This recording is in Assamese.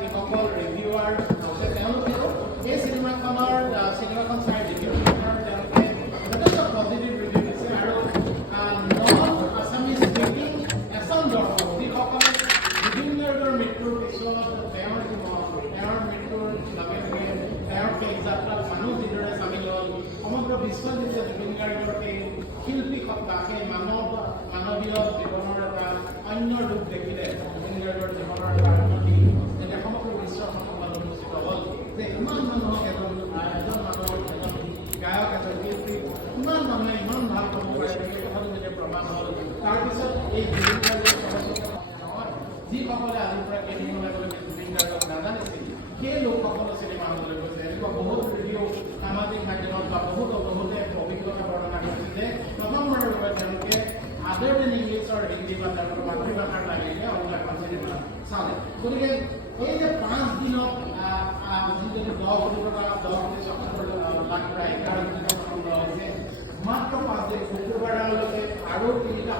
যিসকল ৰিভিউৱাৰ আছে তেওঁলোকেও এই চিনেমাখন চাই ৰিভিউখনৰ তেওঁলোকে যথেষ্ট পজিটিভ ৰিভিউ দিছে আৰু নন আছামিজ স্পীকিং এজন দৰ্শক যিসকলে জুবিন গাৰ্গৰ মৃত্যুৰ পিছত তেওঁৰ মৃত্যুৰ লগে লগে তেওঁৰ সেই যাত্ৰাত মানুহ যিদৰে চামিল হ'ল সমগ্ৰ বিশ্বত যেতিয়া জুবিন গাৰ্গৰ সেই শিল্পী সত্তা সেই মানৱীয় জীৱনৰ এটা অন্য ৰূপ দেখিলে জুবিন গাৰ্গৰ জীৱনৰ এটা উন্নতি যেতিয়া সমগ্ৰ বিশ্বৰ সন্মুখত অনুষ্ঠিত হ'ল যে ইমান মানুহক এজন গায়ক এজন শিল্পী ইমান মানুহে ইমান ভাল পাব পাৰে সেই কথাটো যেতিয়া প্ৰমাণ হ'ল তাৰপিছত এই জুবিন গাৰ্গৰ নহয় যিসকলে আজিৰ পৰা কেইদিনমানলৈকে জুবিন গাৰ্গক নাজানিছিল সেই লোকসকলৰ চিনেমা হললৈ গৈছে এনেকুৱা বহুত ৰিভিউ সামাজিক মাধ্যমত বা বহুতে অভিজ্ঞতা বৰ্ণনা কৰিছে যে প্ৰথমবাৰৰ বাবে তেওঁলোকে আদাৰ দেন ইংলিছৰ হিন্দী বা তেওঁলোকৰ মাতৃভাষাৰ লাগিলে অন্য এখন চিনেমা চালে গতিকে এই যে 5 দিনত যিটো 10 লাখ প্ৰায় 11 কোটি টকা হৈছে মাত্ৰ 5 দিন শুক্ৰবাৰলৈকে আৰু 3টা